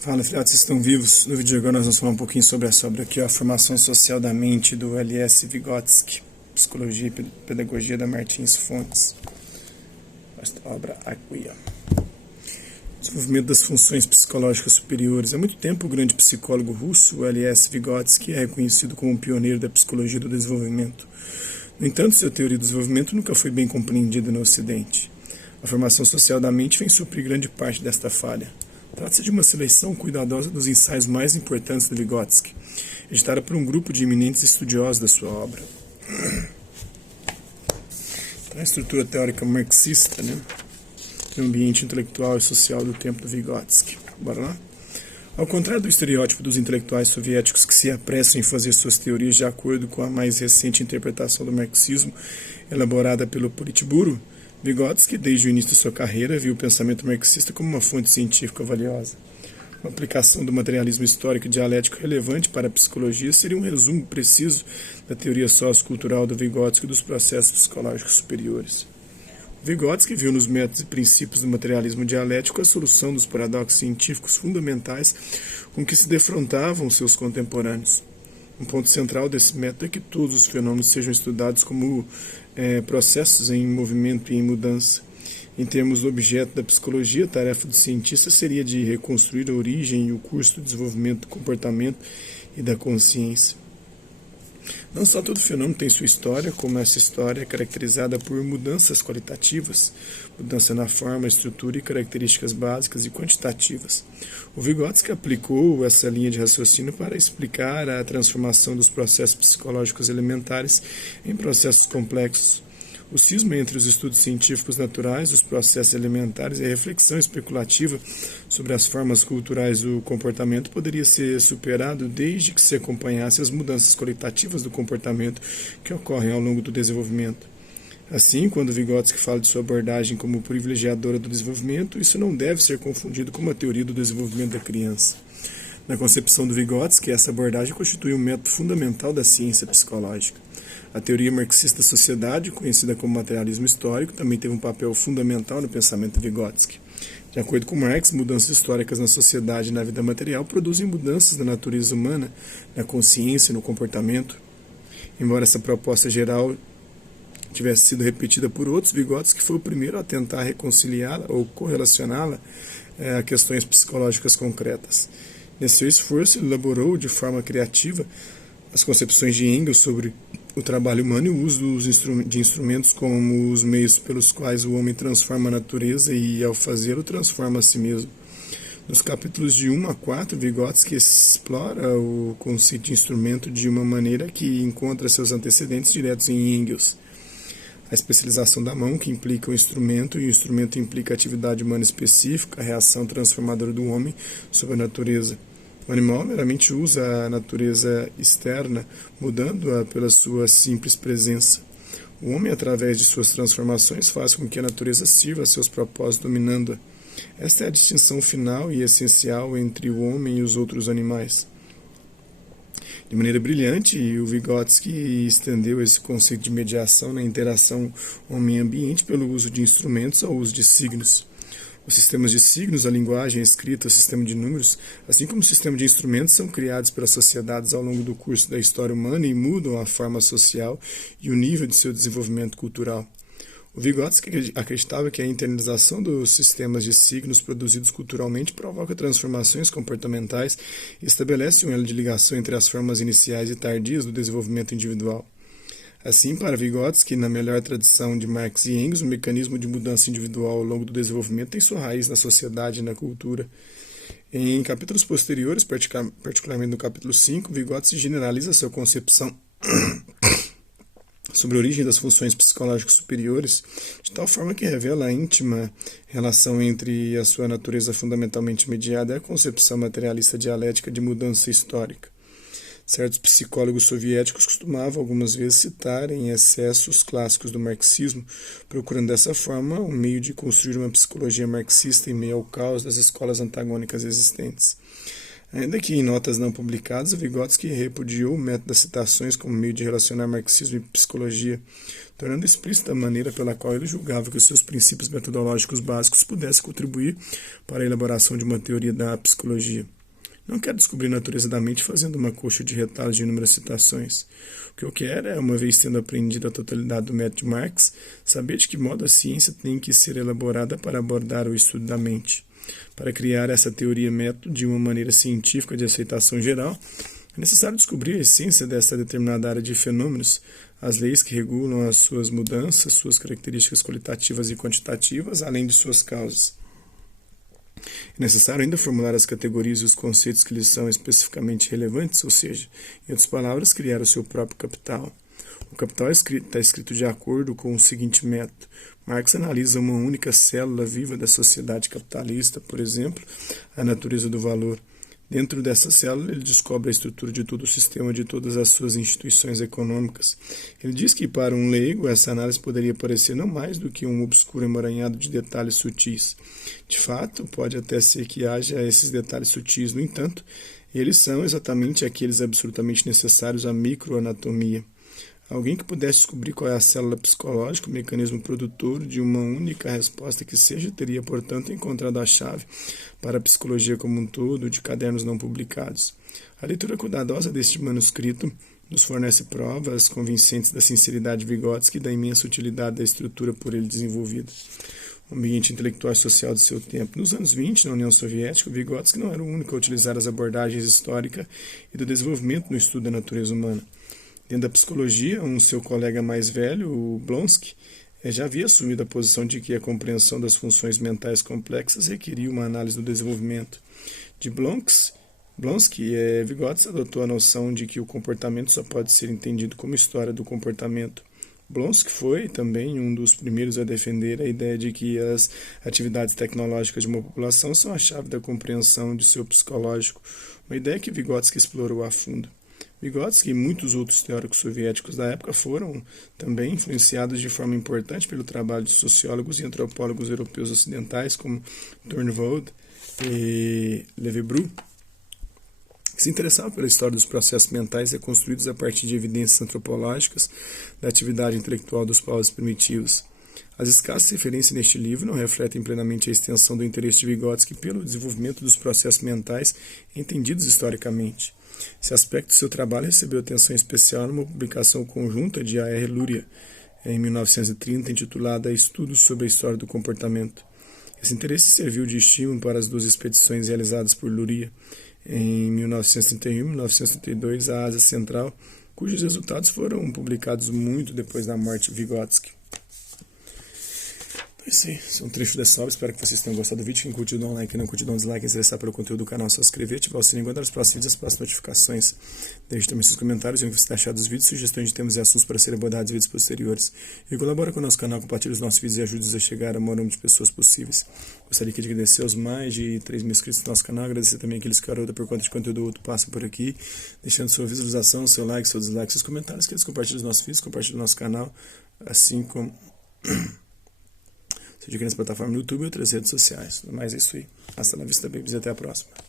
Fala, filhotes, estão vivos? No vídeo de agora nós vamos falar um pouquinho sobre essa obra aqui, a Formação Social da Mente, do L.S. Vygotsky, Psicologia e Pedagogia da Martins Fontes. Esta obra aqui, ó. Desenvolvimento das funções psicológicas superiores. Há muito tempo, o grande psicólogo russo, L.S. Vygotsky, é reconhecido como um pioneiro da psicologia do desenvolvimento. No entanto, sua teoria do desenvolvimento nunca foi bem compreendida no Ocidente. A formação social da mente vem suprir grande parte desta falha. Trata-se de uma seleção cuidadosa dos ensaios mais importantes de Vygotsky, editada por um grupo de eminentes estudiosos da sua obra. Então, a estrutura teórica marxista, no ambiente intelectual e social do tempo do Vygotsky. Bora lá? Ao contrário do estereótipo dos intelectuais soviéticos que se apressam em fazer suas teorias de acordo com a mais recente interpretação do marxismo elaborada pelo Politburo, Vygotsky, desde o início de sua carreira, viu o pensamento marxista como uma fonte científica valiosa. Uma aplicação do materialismo histórico e dialético relevante para a psicologia seria um resumo preciso da teoria sociocultural do Vygotsky dos processos psicológicos superiores. Vygotsky viu nos métodos e princípios do materialismo dialético a solução dos paradoxos científicos fundamentais com que se defrontavam seus contemporâneos. Um ponto central desse método é que todos os fenômenos sejam estudados como processos em movimento e em mudança. Em termos do objeto da psicologia, a tarefa do cientista seria de reconstruir a origem e o curso do desenvolvimento do comportamento e da consciência. Não só todo fenômeno tem sua história, como essa história é caracterizada por mudanças qualitativas, mudança na forma, estrutura e características básicas e quantitativas. O Vygotsky aplicou essa linha de raciocínio para explicar a transformação dos processos psicológicos elementares em processos complexos. O cisma entre os estudos científicos naturais dos processos elementares e a reflexão especulativa sobre as formas culturais do comportamento poderia ser superado desde que se acompanhasse as mudanças qualitativas do comportamento que ocorrem ao longo do desenvolvimento. Assim, quando Vygotsky fala de sua abordagem como privilegiadora do desenvolvimento, isso não deve ser confundido com uma teoria do desenvolvimento da criança. Na concepção do Vygotsky, essa abordagem constitui um método fundamental da ciência psicológica. A teoria marxista da sociedade, conhecida como materialismo histórico, também teve um papel fundamental no pensamento de Vygotsky. De acordo com Marx, mudanças históricas na sociedade e na vida material produzem mudanças na natureza humana, na consciência e no comportamento. Embora essa proposta geral tivesse sido repetida por outros, Vygotsky foi o primeiro a tentar reconciliá-la ou correlacioná-la a questões psicológicas concretas. Nesse seu esforço, ele elaborou de forma criativa as concepções de Engels sobre o trabalho humano e o uso de instrumentos como os meios pelos quais o homem transforma a natureza e, ao fazê-lo, transforma a si mesmo. Nos capítulos de 1 a 4, Vygotsky explora o conceito de instrumento de uma maneira que encontra seus antecedentes diretos em Engels. A especialização da mão, que implica o instrumento, e o instrumento implica a atividade humana específica, a reação transformadora do homem sobre a natureza. O animal meramente usa a natureza externa, mudando-a pela sua simples presença. O homem, através de suas transformações, faz com que a natureza sirva a seus propósitos, dominando-a. Esta é a distinção final e essencial entre o homem e os outros animais. De maneira brilhante, o Vygotsky estendeu esse conceito de mediação na interação homem-ambiente pelo uso de instrumentos ao uso de signos. Os sistemas de signos, a linguagem, a escrita, o sistema de números, assim como o sistema de instrumentos, são criados pelas sociedades ao longo do curso da história humana e mudam a forma social e o nível de seu desenvolvimento cultural. O Vygotsky acreditava que a internalização dos sistemas de signos produzidos culturalmente provoca transformações comportamentais e estabelece um elo de ligação entre as formas iniciais e tardias do desenvolvimento individual. Assim, para Vygotsky, na melhor tradição de Marx e Engels, o mecanismo de mudança individual ao longo do desenvolvimento tem sua raiz na sociedade e na cultura. Em capítulos posteriores, particularmente no capítulo 5, Vygotsky generaliza sua concepção sobre a origem das funções psicológicas superiores, de tal forma que revela a íntima relação entre a sua natureza fundamentalmente mediada e a concepção materialista dialética de mudança histórica. Certos psicólogos soviéticos costumavam algumas vezes citar em excesso os clássicos do marxismo, procurando dessa forma um meio de construir uma psicologia marxista em meio ao caos das escolas antagônicas existentes. Ainda que em notas não publicadas, Vygotsky repudiou o método das citações como meio de relacionar marxismo e psicologia, tornando explícita a maneira pela qual ele julgava que os seus princípios metodológicos básicos pudessem contribuir para a elaboração de uma teoria da psicologia. Não quero descobrir a natureza da mente fazendo uma coxa de retalhos de inúmeras citações. O que eu quero é, uma vez tendo aprendido a totalidade do método de Marx, saber de que modo a ciência tem que ser elaborada para abordar o estudo da mente. Para criar essa teoria-método de uma maneira científica de aceitação geral, é necessário descobrir a essência dessa determinada área de fenômenos, as leis que regulam as suas mudanças, suas características qualitativas e quantitativas, além de suas causas. É necessário ainda formular as categorias e os conceitos que lhes são especificamente relevantes, ou seja, em outras palavras, criar o seu próprio capital. O capital está escrito de acordo com o seguinte método. Marx analisa uma única célula viva da sociedade capitalista, por exemplo, a natureza do valor. Dentro dessa célula, ele descobre a estrutura de todo o sistema, de todas as suas instituições econômicas. Ele diz que, para um leigo, essa análise poderia parecer não mais do que um obscuro emaranhado de detalhes sutis. De fato, pode até ser que haja esses detalhes sutis, no entanto, eles são exatamente aqueles absolutamente necessários à microanatomia. Alguém que pudesse descobrir qual é a célula psicológica, o mecanismo produtor de uma única resposta que seja, teria, portanto, encontrado a chave para a psicologia como um todo, de cadernos não publicados. A leitura cuidadosa deste manuscrito nos fornece provas convincentes da sinceridade de Vygotsky e da imensa utilidade da estrutura por ele desenvolvida. O ambiente intelectual e social de seu tempo. Nos anos 20, na União Soviética, Vygotsky não era o único a utilizar as abordagens históricas e do desenvolvimento no estudo da natureza humana. Dentro da psicologia, seu colega mais velho, o Blonsky, já havia assumido a posição de que a compreensão das funções mentais complexas requeria uma análise do desenvolvimento. De Blonsky, Vygotsky adotou a noção de que o comportamento só pode ser entendido como história do comportamento. Blonsky foi também um dos primeiros a defender a ideia de que as atividades tecnológicas de uma população são a chave da compreensão de seu psicológico, uma ideia que Vygotsky explorou a fundo. Vygotsky e muitos outros teóricos soviéticos da época foram também influenciados de forma importante pelo trabalho de sociólogos e antropólogos europeus ocidentais como Tornvold e Levebru, que se interessavam pela história dos processos mentais reconstruídos a partir de evidências antropológicas da atividade intelectual dos povos primitivos. As escassas referências neste livro não refletem plenamente a extensão do interesse de Vygotsky pelo desenvolvimento dos processos mentais entendidos historicamente. Esse aspecto de seu trabalho recebeu atenção especial numa publicação conjunta de A.R. Luria, em 1930, intitulada Estudos sobre a História do Comportamento. Esse interesse serviu de estímulo para as duas expedições realizadas por Luria, em 1931 e 1932, à Ásia Central, cujos resultados foram publicados muito depois da morte de Vygotsky. Esse é um trecho dessa obra, espero que vocês tenham gostado do vídeo. Quem curtiu, dá um like, quem não curtiu, dá um dislike. Se interessar pelo conteúdo do canal, é só se inscrever, ativar o sininho, aguardar os próximos vídeos e as próximas notificações. Deixe também seus comentários, o que você está achado dos vídeos, sugestões de temas e assuntos para serem abordados em vídeos posteriores. E colabora com o nosso canal, compartilhe os nossos vídeos e ajude-nos a chegar ao maior número de pessoas possíveis. Gostaria de agradecer aos mais de 3 mil inscritos no nosso canal, agradecer também aqueles que garotas por conta de conteúdo outro passam por aqui, deixando sua visualização, seu like, seu dislike, seus comentários, que eles compartilhem os nossos vídeos, compartilhem o nosso canal, assim como seja aqui nessa plataforma no YouTube ou outras redes sociais. Mas é isso aí. Hasta la vista, babies, e até a próxima.